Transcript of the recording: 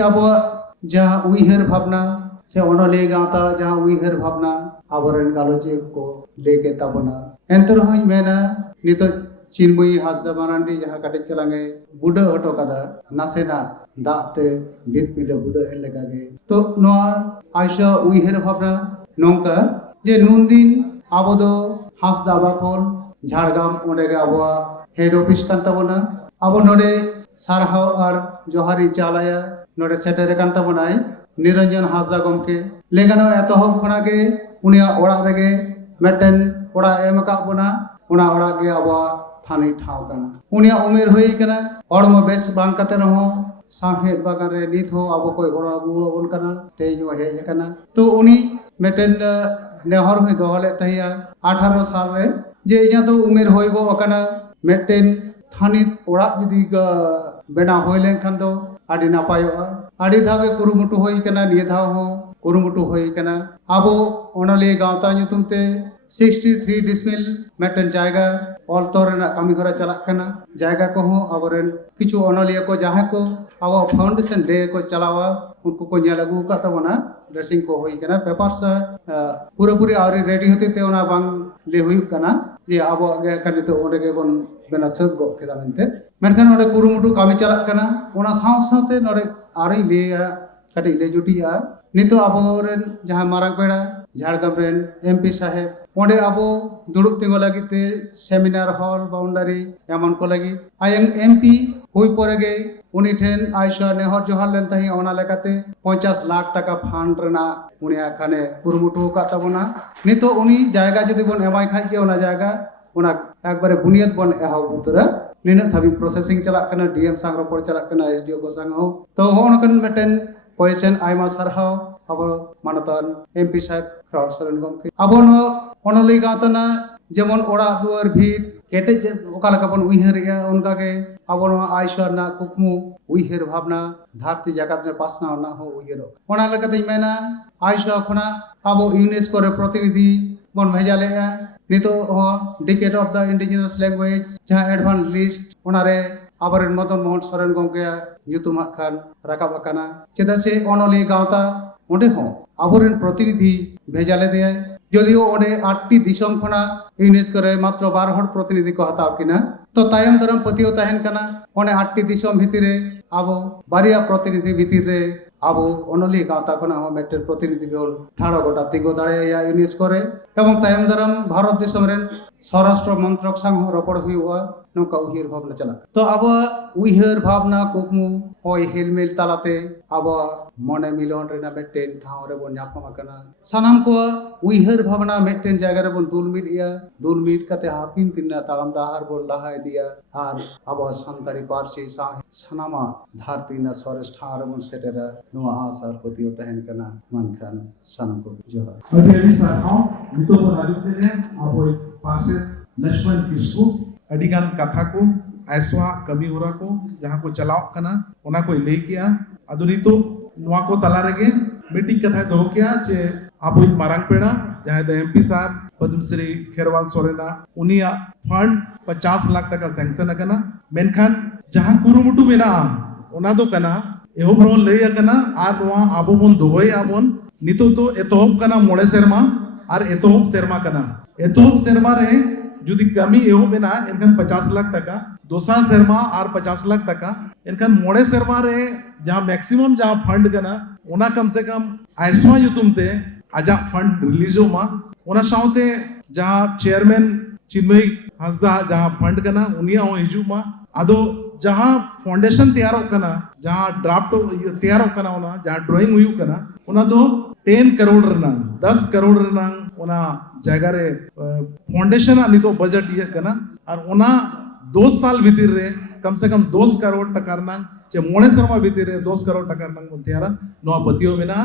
अब जहाँ उइहर भावना से ओनले गाता जहाँ उइहर भावना आबोरेन गालोचे को लेके ताबोना एंतर होई मेना नितो चिन्मयी हासदा मारांडी जहाँ काटे चलांगे बुडा हटो कदा नासेना दाते गित पिडा बुडा एलेकागे तो नोआ आयशा उइहर भावना नोंका जे नुनदिन आबोदो हासदा बाखोल झाड़गाम ओंडेगे आबोआ हेड ऑफिस कान ताबोना आबो नोडे सारहाव आर जोहारी चालाया नोडे सेटेरे कान ताबोनाय निरंजन हासदा गमके लेगानो एतोहब खनागे उनिया ओड़ा रेगे मेटेन ओड़ा एम का बोना उना ओड़ा गे आबोआ थानी ठाव काना उनिया उमेर होई काना हड़मो बेस बांग काते रहो साहेब बागान रे नित हो आबो कोई गोड़ा अगु अबन काना तेजो हेज काना तो उनी मेटेन नेहर होई दोहले तहिया 18 साल रे जे इया तो उमेर होइबो काना मेटेन थानी ओड़ा जदी बेना होई लेनखान दो आदि नापायोआ आदि धागे कुरुमुटु होई काना निये धाव हो कुरुमुटु होई काना आबो ओनले गावता nyutumते 63 डिसमिल मेटेन जायगा ऑल्तो रेना कामी घरा चलाक काना जायगा को हो आबोरेन किछु ओनलिया को जहां को आबो फाउंडेशन डे को चलावा उनको को नेल अगु का तबना ड्रेसिंग को होई काना पेपर्स पूरा पूरी आवरी रेडी होते ते ओना बांग ले हुई काना जे आबो गे कानि तो ओंडे गे बोन बेना सद गो केदा मेनते मेनखान ओंडे कुरुमुटु कामी चलाक काना ओना साव सावते नोडे आरी लेया काटी ले जुटिया नितो आबोरेन जहां मारांग पेड़ा झाड़गाम रेन एमपी साहेब ओंडे आबो दुड़ुब तिंगो लागिते सेमिनार हॉल बाउंडारी एमन को लगी आयंग एमपी हुई परेगे उनी ठेन आयशा नेहर जोहार लेन तही ओना लेकाते 50 लाख टाका फंड रेना उनी आखाने कुरुमुटु का तबना नितो उनी जायगा जदि बोन एमाय खाय के ओना जायगा ओना एकबारे बुनियाद बोन एहाव उतरा निना थाबी प्रोसेसिंग चलाक कना डीएम सांग रोपड़ चलाक कना एसडीओ को सांग हो तो होनकन मेटेन कोयसेन आयमा सरहाव अब मानतान एमपी साहेब क्राउड सरन गमके अब नो ओनली गातना जेमन ओड़ा दुआर भीत केटे ओका लका बन उइहरिया उनका के अब नो आयशर ना कुकमु उइहर भावना धरती जगत रे पासना ना हो उइहर ओना लकाते मेना आयशा खना अब यूनेस्को रे प्रतिनिधि बन भेजालेया नितो हो decade of the indigenous language जहां एडवांस लिस्ट ओनारे आबरेन मदन मोहन सोरेन गमके nyutum खान राकाब आकाना चेदा से ओनली गावता ओंडे हो आबरेन प्रतिनिधि भेजाले दिया जदिओ ओंडे 8टी दिसम खना यूनेस्को रे मात्र 12 हड़ प्रतिनिधि को हताव किना तो तायम दरम पतियो तहन कना ओंडे 8टी दिसम भितिरे आबो बारिया प्रतिनिधि भितिर रे आबो ओनली गावता खना हो मेटेन प्रतिनिधि बेल ठाड़ो गोटा तिगो दाड़े या यूनेस्को रे एवं तायम दरम भारत दिसम रेन स्वराष्ट्र मंत्रक सांग रोपड़ हुआ नौका उहिर भावना चला तो अब उहिर भावना कुकमु होय हेलमेल तालाते अब मने मिलन रेना मेटेन ठाव रे बन नापम आकना सानाम को उहिर भावना मेटेन जायगा रे बन दुल मिट काते हापिन तिना तालाम डाहार बोल लाहा दिया आर अब संताड़ी पारसी सानामा धारती ना सरेस ठार बन सेटेरा नो आसार पतियो तहन कना मानखान सानाम को जोहार अभी साथाव नितो बनाजुते हैं अब पासे लक्ष्मण किसको अडिगान कथा को ऐसवा कमी होरा को जहाँ को चलाओ कना ओना को ले किया अदुनी तो नुआ को तला रगे मीटिंग कथा दो किया चे आपो मारंग पेड़ा जहाँ द एमपी साहब पद्मश्री खेरवाल सोरेना उनिया फंड 50 लाख टका सैंक्शन कना मेनखान जहाँ कुरुमुटु मेना ओना दो कना एहो ब्रोन ले कना आर नुआ आबो बन दोय आबोन नितो तो एतोहब कना मोड़े सेरमा आर एतोहब सेरमा कना एतोहब सेरमा रे जुदी कमी एहो बेना इनकन 50 लाख टका दोसा सेरमा आर 50 लाख टका इनकन मोड़े सेरमा रे जहाँ मैक्सिमम जहाँ फंड कना ओना कम से कम आयसवा युतुमते आजा फंड रिलीजो मा ओना साउते जहाँ चेयरमैन चिन्मयी हासदा जहाँ फंड कना उनिया हो हिजू मा आदो जहाँ फाउंडेशन तैयार कना जहाँ ड्राफ्ट तैयार कना ओना जहाँ ड्राइंग हुई कना ओना दो 10 करोड़ रना 10 करोड़ रना ओना जायगा रे फाउंडेशन नितो बजट ये कना और ओना 2 साल भीतर रे कम से कम 2 करोड़ टका रना चे मोड़े शर्मा भीतर रे 2 करोड़ टका रना मुतियारा नो पतियो मेना